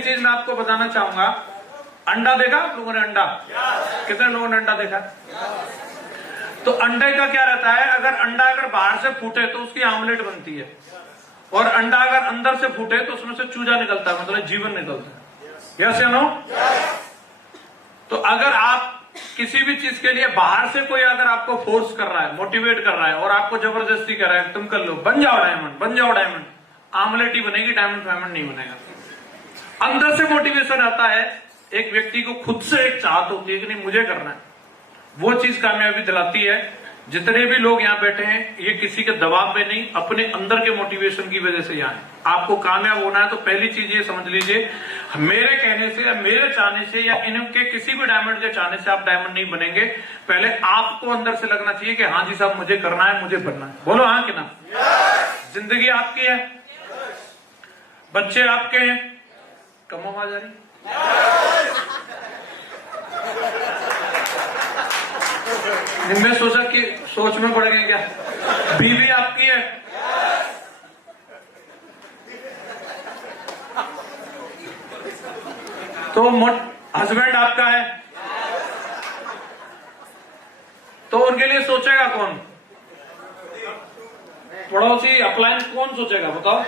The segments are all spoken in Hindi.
चीज मैं आपको बताना चाहूंगा, अंडा देखा आप लोगों ने? अंडा कितने लोगों ने अंडा देखा? तो अंडे का क्या रहता है, अगर अंडा अगर बाहर से फूटे तो उसकी आमलेट बनती है, और अंडा अगर अंदर से फूटे तो उसमें से चूजा निकलता है, मतलब जीवन निकलता है। यस या नो? तो अगर आप किसी भी चीज के लिए बाहर से कोई अगर आपको फोर्स कर रहा है, मोटिवेट कर रहा है और आपको जबरदस्ती कर रहा है तुम कर लो, बन जाओ डायमंड, बन जाओ डायमंड, आमलेट ही बनेगी, डायमंड फायमंड नहीं बनेगा। अंदर से मोटिवेशन आता है, एक व्यक्ति को खुद से एक चाहत होती है कि नहीं मुझे करना है, वो चीज कामयाबी दिलाती है। जितने भी लोग यहाँ बैठे हैं ये किसी के दबाव में नहीं, अपने अंदर के मोटिवेशन की वजह से यहाँ है। आपको कामयाब होना है तो पहली चीज ये समझ लीजिए, मेरे कहने से या मेरे चाहने से या इनके किसी भी डायमंड के चाहने से आप डायमंड नहीं बनेंगे। पहले आपको अंदर से लगना चाहिए कि हाँ जी साहब मुझे करना है, मुझे बनना है। बोलो हाँ कि ना? जिंदगी आपकी है, बच्चे आपके हैं, कम आवाज आ रही? मैं सोचा कि सोच में पड़ गए क्या? बीवी आपकी है, तो हस्बैंड आपका है, तो उनके लिए सोचेगा कौन? पड़ोसी, अप्लायंस कौन सोचेगा बताओ?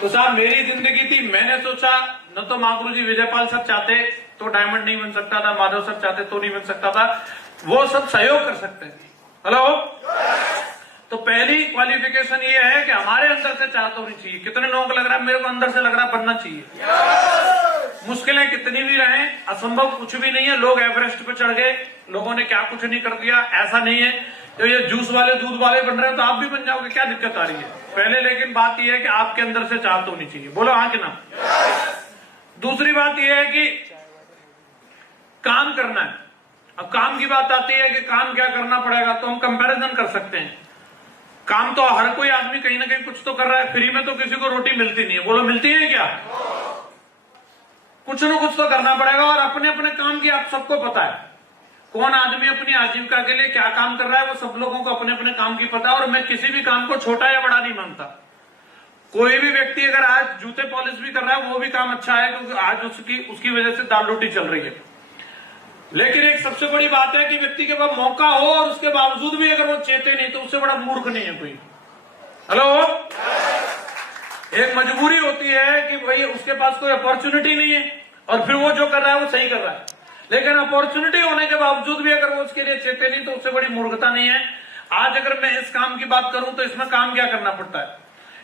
तो साहब मेरी जिंदगी थी, मैंने सोचा, न तो महागुरु जी विजयपाल सर चाहते तो डायमंड नहीं बन सकता था, माधव सर चाहते तो नहीं बन सकता था, वो सब सहयोग कर सकते हैं। हेलो? तो पहली क्वालिफिकेशन ये है कि हमारे अंदर से चाहत होनी चाहिए। कितने लोगों को लग रहा है मेरे को अंदर से लग रहा है बनना चाहिए? मुश्किलें कितनी भी रहें, असंभव कुछ भी नहीं है। लोग एवरेस्ट पे चढ़ गए, लोगों ने क्या कुछ नहीं कर दिया, ऐसा नहीं है। तो ये जूस वाले दूध वाले बन रहे हैं तो आप भी बन जाओगे, क्या दिक्कत आ रही है? पहले लेकिन बात यह है कि आपके अंदर से चाहत होनी चाहिए। बोलो हाँ कि ना? दूसरी बात यह है कि काम करना है। अब काम की बात आती है कि काम क्या करना पड़ेगा, तो हम कंपैरिजन कर सकते हैं। काम तो हर कोई आदमी कहीं ना कहीं कुछ तो कर रहा है, फ्री में तो किसी को रोटी मिलती नहीं है। बोलो मिलती है क्या? कुछ ना कुछ तो करना पड़ेगा, और अपने अपने काम की आप सबको पता है, कौन आदमी अपनी आजीविका के लिए क्या काम कर रहा है, वो सब लोगों को अपने अपने काम की पता है। और मैं किसी भी काम को छोटा या बड़ा नहीं मानता। कोई भी व्यक्ति अगर आज जूते पॉलिश भी कर रहा है वो भी काम अच्छा है, क्योंकि आज उसकी वजह से दाल रोटी चल रही है। लेकिन एक सबसे बड़ी बात है कि व्यक्ति के पास मौका हो और उसके बावजूद भी अगर वो चेते नहीं तो उससे बड़ा मूर्ख नहीं है कोई। हेलो? एक मजबूरी होती है कि भाई उसके पास कोई अपॉर्चुनिटी नहीं है और फिर वो जो कर रहा है वो सही कर रहा है, लेकिन अपॉर्चुनिटी होने के बावजूद भी अगर वो उसके लिए चेते नहीं तो उससे बड़ी मूर्खता नहीं है। आज अगर मैं इस काम की बात करूं तो इसमें काम क्या करना पड़ता है?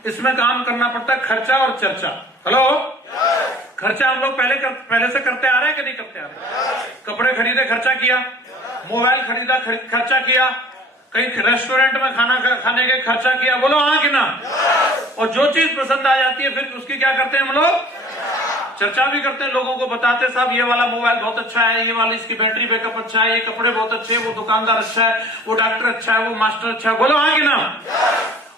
इसमें काम करना पड़ता है खर्चा और चर्चा। हेलो? खर्चा हम लोग पहले से करते आ रहे हैं कि नहीं करते आ रहे? कपड़े खरीदे, खर्चा किया, मोबाइल खरीदा, खर्चा किया, कहीं रेस्टोरेंट में खाना खाने के खर्चा किया। बोलो हाँ कि ना? और जो चीज पसंद आ जाती है फिर उसकी क्या करते हैं हम लोग? चर्चा भी करते हैं, लोगों को बताते साहब ये वाला मोबाइल बहुत अच्छा है, ये वाली इसकी बैटरी बैकअप अच्छा है, ये कपड़े बहुत अच्छे हैं, वो दुकानदार अच्छा है, वो डॉक्टर अच्छा है, वो मास्टर अच्छा है। बोलो हाँ कि ना?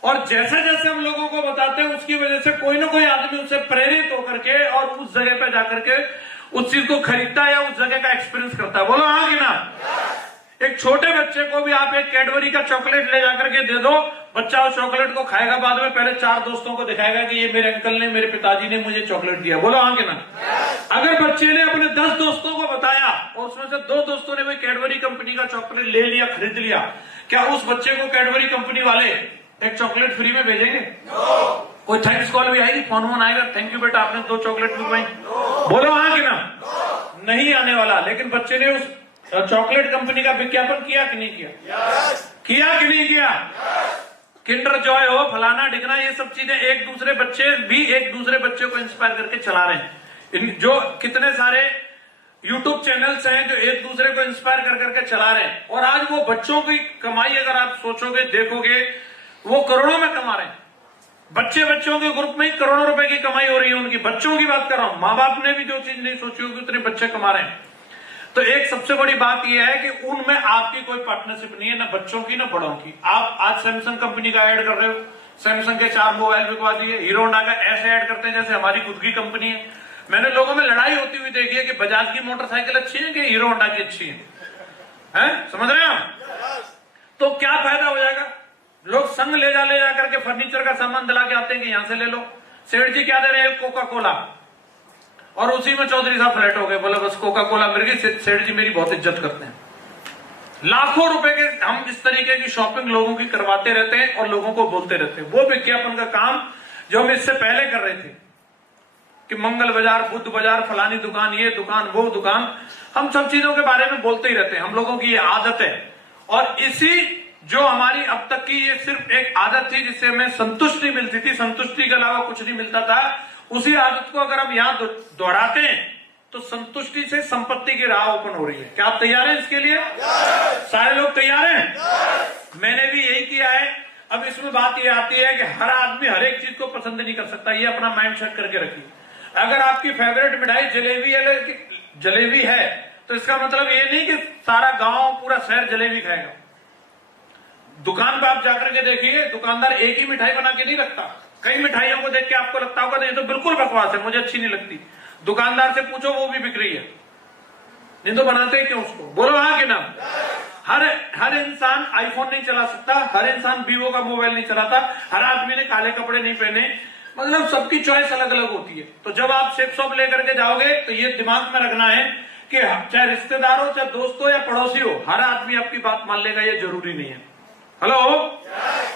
और जैसे जैसे हम लोगों को बताते हैं उसकी वजह से कोई ना कोई आदमी उससे प्रेरित होकर के और उस जगह पे जाकर के उस चीज को खरीदता है या उस जगह का एक्सपीरियंस करता है। बोलो हाँ कि ना? एक छोटे बच्चे को भी आप एक कैडबरी का चॉकलेट ले जाकर के दे दो, बच्चा उस चॉकलेट को खाएगा, बाद में पहले 4 दोस्तों को दिखाएगा कि ये मेरे अंकल ने, मेरे पिताजी ने मुझे चॉकलेट दिया। बोलो हाँ कि ना? अगर बच्चे ने अपने 10 दोस्तों को बताया और उसमें से 2 दोस्तों ने भी कैडबरी कंपनी का चॉकलेट ले लिया, खरीद लिया, क्या उस बच्चे को कैडबरी कंपनी वाले एक चॉकलेट फ्री में भेजेंगे? कोई थैंक्स कॉल भी आएगी, फोन आएगा, थैंक यू बेटा आपने 2 चॉकलेट भी पाई? बोलो हाँ कि ना? नहीं आने वाला। लेकिन बच्चे ने उस चॉकलेट कंपनी का विज्ञापन किया कि नहीं किया? किया कि नहीं किया? किंडर जॉय हो, फलाना डिगना, ये सब चीजें एक दूसरे बच्चे भी एक दूसरे बच्चे को इंस्पायर करके चला रहे हैं। जो कितने सारे यूट्यूब चैनल्स हैं जो एक दूसरे को इंस्पायर कर करके चला रहे हैं, और आज वो बच्चों की कमाई अगर आप सोचोगे, देखोगे, वो करोड़ों में कमा रहे हैं। बच्चों के ग्रुप में ही करोड़ों रुपए की कमाई हो रही है उनकी। बच्चों की बात कर रहा हूं, माँ बाप ने भी जो चीज नहीं सोची होगी उतने बच्चे कमा रहे हैं। तो एक सबसे बड़ी बात यह है कि उनमें आपकी कोई पार्टनरशिप नहीं है, ना बच्चों की ना बड़ों की। आप आज सैमसंग कंपनी का ऐड कर रहे हो, सैमसंग के 4 मोबाइल बिकवा दिए, हीरो होंडा का ऐसे ऐड करते हैं जैसे हमारी खुद की कंपनी है। मैंने लोगों में लड़ाई होती हुई देखी है कि बजाज की मोटरसाइकिल अच्छी है कि हीरो होंडा की अच्छी है? समझ रहे हैं आप? तो क्या फायदा हो जाएगा? लोग संग ले जा करके फर्नीचर का सामान दिला के आते हैं कि यहां से ले लो। सेठ जी क्या दे रहे हैं? Coca Cola. और उसी में चौधरी साहब फ्लैट हो गए। बोले बस कोका कोला मिल गई, सेठ जी मेरी बहुत इज्जत करते हैं। लाखों रुपए के हम इस तरीके की शॉपिंग लोगों की करवाते रहते हैं और लोगों को बोलते रहते हैं। वो विज्ञापन का काम जो हम इससे पहले कर रहे थे कि मंगल बाजार, बुद्ध बाजार, फलानी दुकान, ये दुकान, वो दुकान, हम सब चीजों के बारे में बोलते ही रहते हैं। हम लोगों की ये आदत है और इसी जो हमारी अब तक की ये सिर्फ एक आदत थी जिससे हमें संतुष्टि मिलती थी, संतुष्टि के अलावा कुछ नहीं मिलता था, उसी आदत को अगर हम यहां दोहराते हैं तो संतुष्टि से संपत्ति की राह ओपन हो रही है। क्या आप तैयार हैं इसके लिए? सारे लोग तैयार हैं? मैंने भी यही किया है। अब इसमें बात ये आती है कि हर आदमी हर एक चीज को पसंद नहीं कर सकता, ये अपना माइंड सेट करके रखिए। अगर आपकी फेवरेट मिठाई जलेबी है तो इसका मतलब ये नहीं कि सारा गांव, पूरा शहर जलेबी खाएगा। दुकान पे आप जाकर के देखिए, दुकानदार एक ही मिठाई बना के नहीं रखता। कई मिठाइयों को देख के आपको लगता होगा तो ये तो बिल्कुल बकवास है, मुझे अच्छी नहीं लगती। दुकानदार से पूछो, वो भी बिक रही है, नहीं तो बनाते ही क्यों उसको? बोलो हाँ कि ना? हर इंसान आईफोन नहीं चला सकता, हर इंसान वीवो का मोबाइल नहीं चलाता, हर आदमी ने काले कपड़े नहीं पहने, मतलब सबकी चॉइस अलग अलग होती है। तो जब आप सेफ शॉप लेकर के जाओगे तो ये दिमाग में रखना है कि चाहे रिश्तेदार हो, चाहे दोस्त हो या पड़ोसी हो, हर आदमी आपकी बात मान लेगा, ये जरूरी नहीं है। हेलो,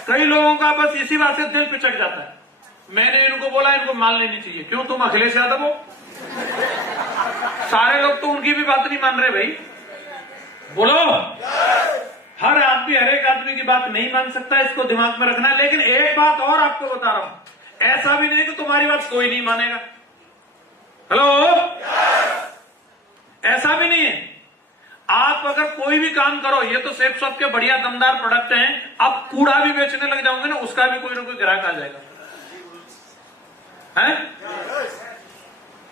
कई लोगों का बस इसी बात से दिल पिचक जाता है। मैंने इनको बोला इनको मान लेनी चाहिए। क्यों? तुम अखिलेश यादव हो? सारे लोग तो उनकी भी बात नहीं मान रहे भाई। बोलो, हर आदमी हर एक आदमी की बात नहीं मान सकता, इसको दिमाग में रखना है। लेकिन एक बात और आपको बता रहा हूं, ऐसा भी नहीं कि तुम्हारी बात कोई नहीं मानेगा। हेलो, ऐसा भी नहीं है। आप अगर कोई भी काम करो, ये तो सेफ शॉप के बढ़िया दमदार प्रोडक्ट हैं, आप कूड़ा भी बेचने लग जाओगे ना, उसका भी कोई ना कोई ग्राहक आ जाएगा, है?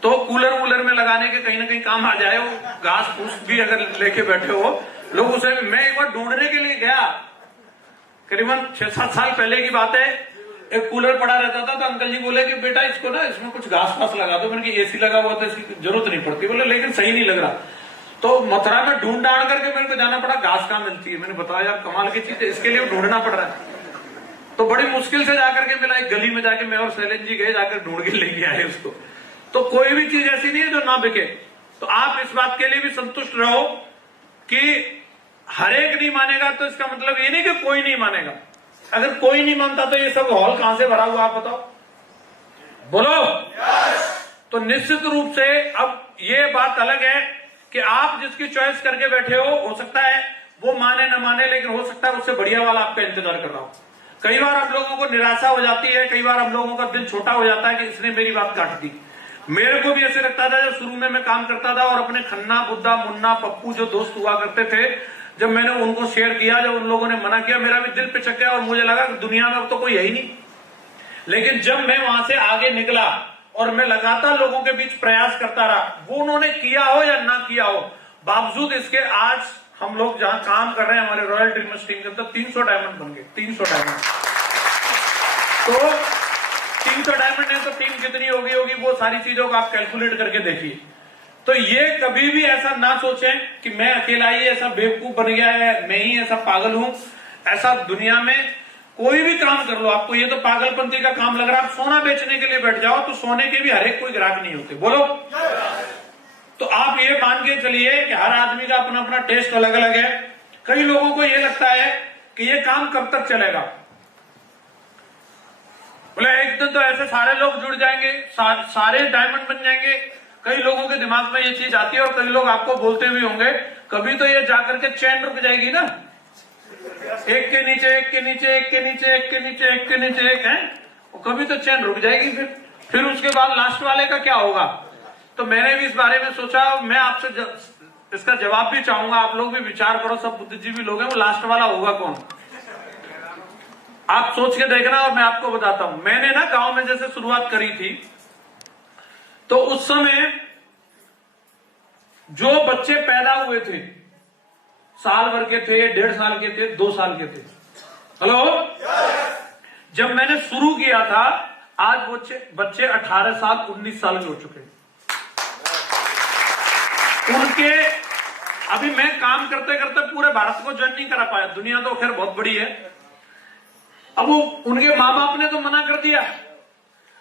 तो कूलर वूलर में लगाने के कहीं ना कहीं काम आ जाए। वो घास फूस भी अगर लेके बैठे हो लोग, उसे मैं एक बार ढूंढने के लिए गया, करीबन 6-7 साल पहले की बात है। एक कूलर पड़ा रहता था तो अंकल जी बोले कि बेटा इसको ना, इसमें कुछ घास फास लगा दो। मैंने एसी लगा हुआ था, इसकी जरूरत नहीं पड़ती। बोले लेकिन सही नहीं लग रहा। तो मथुरा में ढूंढ ढांड करके मेरे को जाना पड़ा, घास कहाँ मिलती है। मैंने बताया यार कमाल की चीज है, इसके लिए ढूंढना पड़ रहा है। तो बड़ी मुश्किल से जाकर के मिला, एक गली में जाके मैं और शैलेंद्र जी गए, जाकर ढूंढ के लेके आए उसको। तो कोई भी चीज ऐसी नहीं है जो ना बिके। तो आप इस बात के लिए भी संतुष्ट रहो कि हर एक नहीं मानेगा, तो इसका मतलब ये नहीं कि कोई नहीं मानेगा। अगर कोई नहीं मानता तो ये सब हॉल कहां से भरा हुआ, आप बताओ? बोलो। तो निश्चित रूप से अब ये बात अलग है कि आप जिसकी चॉइस करके बैठे हो सकता है वो माने न माने, लेकिन हो सकता है उससे बढ़िया वाला आपका इंतजार कर रहा हो। कई बार हम लोगों को निराशा हो जाती है, कई बार हम लोगों का दिल छोटा हो जाता है कि इसने मेरी बात काट दी। मेरे को भी ऐसे लगता था जब शुरू में मैं काम करता था और अपने खन्ना, बुद्धा, मुन्ना, पप्पू जो दोस्त हुआ करते थे, जब मैंने उनको शेयर किया, जब उन लोगों ने मना किया, मेरा भी दिल पिचक गया और मुझे लगा कि दुनिया में अब तो कोई है ही नहीं। लेकिन जब मैं वहां से आगे निकला और मैं लगातार लोगों के बीच प्रयास करता रहा, वो उन्होंने किया हो या ना किया हो, बावजूद इसके आज हम लोग जहां काम कर रहे हैं, हमारे रॉयल ड्रीमर्स टीम के अंदर 300 डायमंड बन गए। 300 डायमंड। तो 300 डायमंड है तो टीम कितनी होगी वो सारी चीजों को आप कैलकुलेट करके देखिए। तो ये कभी भी ऐसा ना सोचें कि मैं अकेला ही ऐसा बेवकूफ बन गया है, मैं ही ऐसा पागल हूं। ऐसा दुनिया में कोई भी काम कर लो, आपको ये तो पागलपंती का काम लग रहा है। आप सोना बेचने के लिए बैठ जाओ तो सोने के भी हर एक कोई ग्राहक नहीं होते। बोलो। तो आप ये मान के चलिए कि हर आदमी का अपना अपना टेस्ट अलग अलग है। कई लोगों को ये लगता है कि ये काम कब तक चलेगा। बोले एक दिन तो ऐसे सारे लोग जुड़ जाएंगे, सारे डायमंड बन जाएंगे। कई लोगों के दिमाग में ये चीज आती है और कई लोग आपको बोलते भी होंगे कभी तो ये जाकर के चैन रुक जाएगी ना, एक के नीचे एक के नीचे एक के नीचे एक के नीचे एक के नीचे एक है, और कभी तो चैन रुक जाएगी। फिर उसके बाद लास्ट वाले का क्या होगा। तो मैंने भी इस बारे में सोचा, मैं आपसे इसका जवाब भी चाहूंगा, आप लोग भी विचार करो, सब बुद्धिजीवी लोग हैं, वो लास्ट वाला होगा कौन, आप सोच के देखना और मैं आपको बताता हूं। मैंने ना गांव में जैसे शुरुआत करी थी तो उस समय जो बच्चे पैदा हुए थे, साल भर के थे, 1.5 साल के थे, 2 साल के थे। हेलो, जब मैंने शुरू किया था आज वो बच्चे 18 साल 19 साल के हो चुके हैं। उनके अभी मैं काम करते करते पूरे भारत को ज्वाइन नहीं करा पाया, दुनिया तो खैर बहुत बड़ी है। अब वो उनके माँ बाप ने तो मना कर दिया,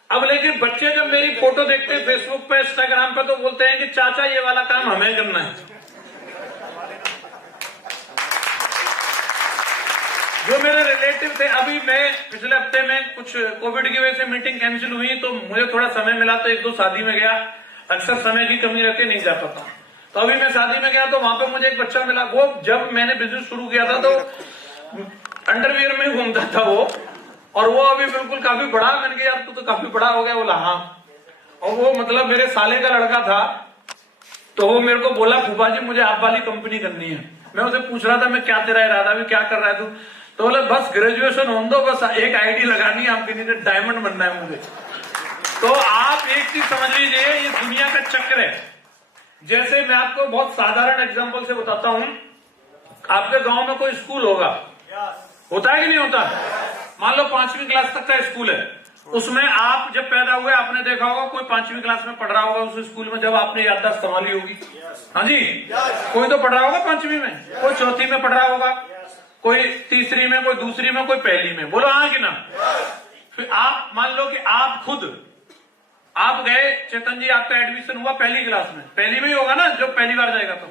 अब लेकिन बच्चे जब मेरी फोटो देखते हैं फेसबुक पे, इंस्टाग्राम पे, तो बोलते हैं कि चाचा ये वाला काम हमें करना है। जो मेरे रिलेटिव थे, अभी मैं पिछले हफ्ते में कुछ कोविड की वजह से मीटिंग कैंसिल हुई, तो मुझे थोड़ा समय मिला तो 1-2 शादी में गया। अक्सर समय की कमी रहती नहीं जा पाता। तो अभी मैं शादी में गया तो वहां पे मुझे एक बच्चा मिला। वो जब मैंने बिजनेस शुरू किया था तो अंडरवियर में घूमता था वो, और वो अभी बिल्कुल काफी बड़ा। मैंने कहा यार तू तो काफी बड़ा हो गया। बोला हाँ। और वो मतलब मेरे साले का लड़का था। तो वो मेरे को बोला फूफा जी मुझे आप वाली कंपनी करनी है। मैं उसे पूछ रहा था मैं क्या तेरा इरादा भी क्या कर रहा है तू? तो बोला बस ग्रेजुएशन होने दो, बस एक आईडी लगानी है, आपके लिए डायमंड बनना है मुझे। तो आप एक चीज समझ लीजिए, ये दुनिया का चक्र है। जैसे मैं आपको बहुत साधारण एग्जांपल से बताता हूं। आपके गांव में कोई स्कूल होगा, होता है कि नहीं होता? मान लो 5वीं क्लास तक का स्कूल है। उसमें आप जब पैदा हुए आपने देखा होगा कोई 5वीं क्लास में पढ़ रहा होगा उस स्कूल में, जब आपने याददाश्त संभाली होगी। हाँ जी, कोई तो पढ़ रहा होगा 5वीं में, कोई 4थी में पढ़ रहा होगा, कोई 3री में, कोई 2री में, कोई 1ली में। बोलो हाँ कि ना? फिर आप मान लो कि आप खुद आप गए, चेतन जी आपका एडमिशन हुआ 1ली क्लास में, 1ली में ही होगा ना जो पहली बार जाएगा। तो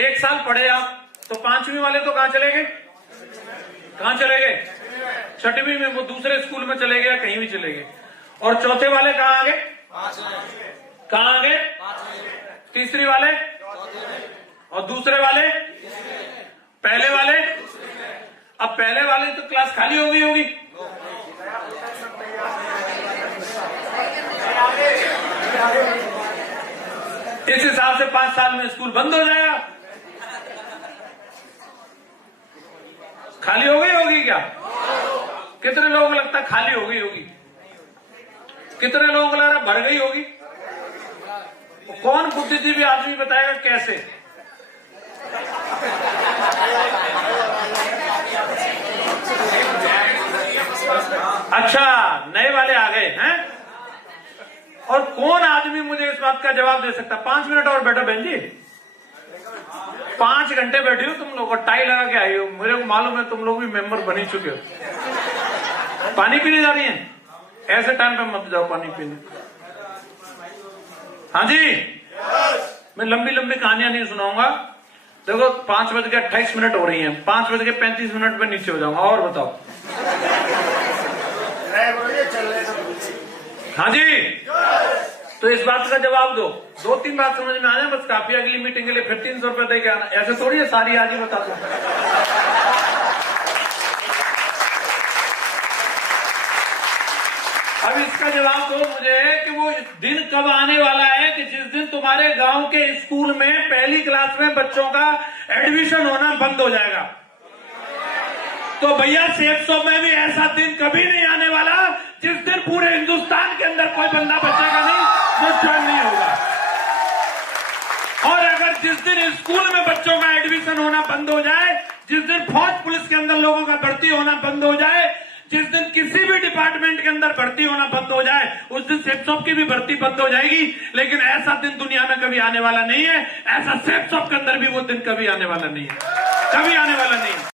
1 साल पढ़े आप, तो 5वीं वाले तो कहां चले गए? कहां चले गए? 6वीं में वो दूसरे स्कूल में चले गए, कहीं भी चले गए। और चौथे वाले कहां आ गए? कहां आ गए? 3री वाले, और दूसरे वाले, पहले वाले। अब पहले वाले तो क्लास खाली हो गई होगी। इस हिसाब से 5 साल में स्कूल बंद हो जाएगा। खाली हो गई होगी क्या? कितने लोगों को लगता है खाली हो गई होगी? कितने लोगों को लग रहा है भर गई होगी? कौन बुद्धिजीवी आदमी बताएगा कैसे? अच्छा, नए वाले आ गए हैं। और कौन आदमी मुझे इस बात का जवाब दे सकता? 5 मिनट और बैठो बहन जी। 5 घंटे बैठी हो तुम लोग और टाई लगा के आई हो। मेरे को मालूम है तुम लोग भी मेंबर बन ही चुके हो। पानी पीने जा रही हैं? ऐसे टाइम पे मत जाओ पानी पीने। हाँ जी, मैं लंबी लंबी कहानियां नहीं सुनाऊंगा। देखो 5:28 हो रही हैं, 5:35 पे नीचे हो जाऊंगा। और बताओ। हाँ जी, तो इस बात का जवाब दो। 2-3 बात समझ में आ जाए बस काफी। अगली मीटिंग के लिए फिर 300 रुपए दे के आना। ऐसे थोड़ी है सारी आज ही बता दो। अब इसका जवाब दो मुझे कि वो दिन कब आने वाला है कि जिस दिन तुम्हारे गांव के स्कूल में 1ली क्लास में बच्चों का एडमिशन होना बंद हो जाएगा। तो भैया सेफ शॉप में भी ऐसा दिन कभी नहीं आने वाला जिस दिन पूरे हिंदुस्तान के अंदर कोई बंदा बचेगा नहीं जो ज्वाइन नहीं होगा। और अगर जिस दिन स्कूल में बच्चों का एडमिशन होना बंद हो जाए, जिस दिन फौज पुलिस के अंदर लोगों का भर्ती होना बंद हो जाए, जिस दिन किसी भी डिपार्टमेंट के अंदर भर्ती होना बंद हो जाए, उस दिन सेफ शॉप की भी भर्ती बंद हो जाएगी। लेकिन ऐसा दिन दुनिया में कभी आने वाला नहीं है। ऐसा सेफ शॉप के अंदर भी वो दिन कभी आने वाला नहीं है, कभी आने वाला नहीं है।